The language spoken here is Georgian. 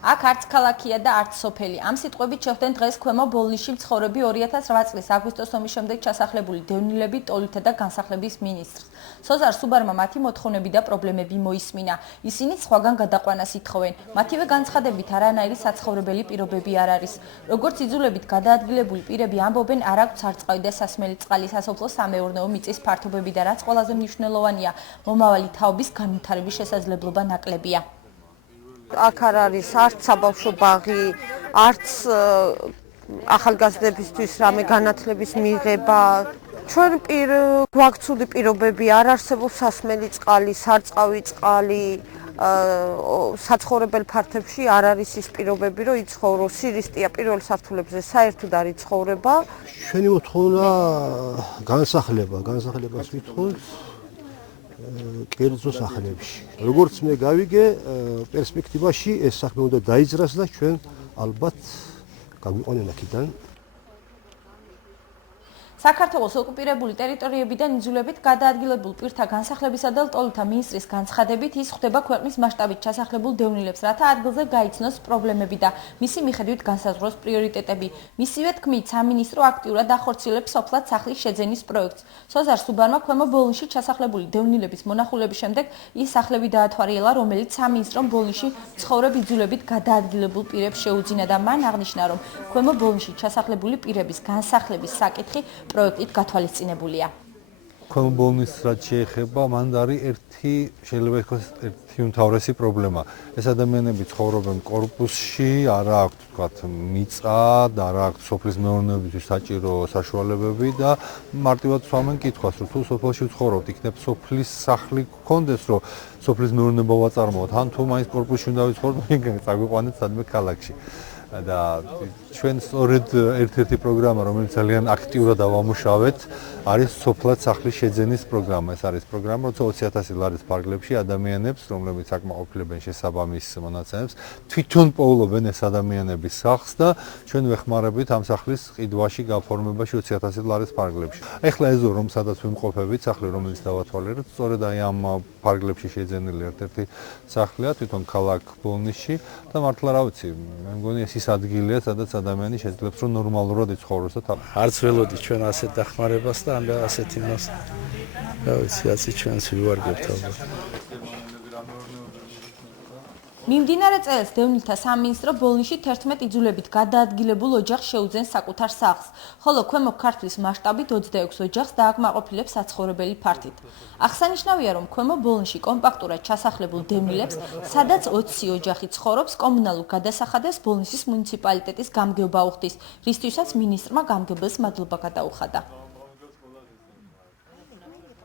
აქ არც ქალაქია და არც სოფელი. ამ სიტყვებით შეხვდნენ დღეს ქვემო ბოლნიში მცხოვრები 2008 წლის აგვისტოს ომის შემდეგ ჩასახლებული დევნილები, ტოლთა და განსახლების მინისტრს. სოზარ სუბარმა მათი მოთხოვნები და პრობლემები მოისმინა. ისინი სხვაგან გადაყვანას ითხოვენ. მათივე განცხადებით არანაირი საცხოვრებელი პირობები არ არის. როგორც იძულებით გადაადგილებული პირები ამბობენ, არ აქვს სარწყავი და სასმელი წყალი, სასოფლო-სამეურნეო მიწის ფართობები და რაც ყველაზე მნიშვნელოვანია, მომავალი თაობის განვითარების შესაძლებლობა ნაკლებია. აქ არ არის არც საბავშვო ბაღი, არც ახალგაზრდებისთვის რამე განათლების მიღება. ჩვენ გვაქვს ცუდი პირობები, არ არსებობს სასმელი წყალი, სარწყავი წყალი, საცხოვრებელ ფართებში არ არის ის პირობები, რომ იცხოვრო. სირისტია პირველ სართულებზე საერთოდ არ იცხოვრება. ჩვენი მოთხოვნა განსახლებას ვითხოვთ კერძო სახლებში. როგორც მე გავიგე, პერსპექტივაში ეს საქმე უნდა დაიძრას და ჩვენ ალბათ გაგვიყვანენ აქედან. საქართველოს ოკუპირებული ტერიტორიებიდან იძულებით გადაადგილებულ პირთა განსახლებისა და ტოლთა მინისტრის განცხადებით ის ხვდება ქვეყნის მასშტაბით ჩასახლებულ დევნილებს, რათა ადგილზე გაიცნოს პრობლემები და მისი მიხედვით განსაზღვროს პრიორიტეტები. მისივე თქმით, სამინისტრო აქტიურად ახორციელებს სოფლად სახლის შეძენის პროექტს. სოზარ სუბარმა ქვემო ბოლნიში ჩასახლებული დევნილების მონახულების შემდეგ ის სახლები დაათვალიერა, რომელიც სამინისტრომ ბოლნიში მცხოვრებ იძულებით გადაადგილებულ პირებს შეუძინა და მან აღნიშნა, რომ ქვემო ბოლნიში ჩასახლებული პირების განსახლების საკითხი პროექტით გათვალისწინებულია. ქვემო ბოლნის რაც შეეხება, მან არის შეიძლება ითქვას ერთი უმთავრესი პრობლემა. ეს ადამიანები ცხოვრობენ კორპუსში, არ აქვთ თქვათ მიწა და არ აქვთ სოფლის მეურნეობისთვის საჭირო საშუალებები და მარტივად სვამენ კითხვას, რომ თუ სოფელში ვცხოვრობთ, იქნებ სოფლის სახლი გქონდეს, რომ სოფლის მეურნეობა ვაწარმოოთ, ან თუ მაინც კორპუსში უნდა ვიცხოვროთ, წაგვიყვანეთ სადმე ქალაქში. და ჩვენ სწორედ ერთ-ერთი პროგრამა, რომელიც ძალიან აქტიურად ავამუშავეთ, არის სოფლად სახლის შეძენის პროგრამა. ეს არის პროგრამა, როცა 20,000 ლარის ფარგლებში ადამიანებს, რომლებიც აკმაყოფილებენ შესაბამის მონაცემებს, თვითონ პოულობენ ეს ადამიანები სახლს და ჩვენ ვეხმარებით ამ სახლის ყიდვაში, გაფორმებაში 20,000 ლარის ფარგლებში. ეხლა ეს რომ სადაც ვიმყოფებით, სახლი რომელიც დავათვალიერეთ, სწორედ აი ამ ფარგლებში შეძენილი ერთ-ერთი სახლია, თვითონ ქალაქ ბოლნიში და მართლა რა ვიცი, მე მგონი ეს ის ადგილია, სადაც ადამიანი შეძლებს რომ ნორმალურად იცხოვროს და არც ველოდი ჩვენ ასეთ დახმარებას და ამ ასეთ იმას. რა ვიცი, ასე ჩვენს ვივარგებთ ალბათ. მიმდინარე წელს დევნილთა სამინისტრო ბოლნიში 11 იძულებით გადაადგილებულ ოჯახს შეუძენს საკუთარ სახლს, ხოლო ქვემო ქართლის მასშტაბით 26 ოჯახს დააკმაყოფილებს საცხოვრებელი ფართით. აღსანიშნავია, რომ ქვემო ბოლნიში კომპაქტურად ჩასახლებულ დევნილებს, სადაც 20 ოჯახი ცხოვრობს, კომუნალურ გადასახადებს ბოლნისის მუნიციპალიტეტის გამგეობა უხდის, რისთვისაც მინისტრმა გამგებელს მადლობა გადაუხადა.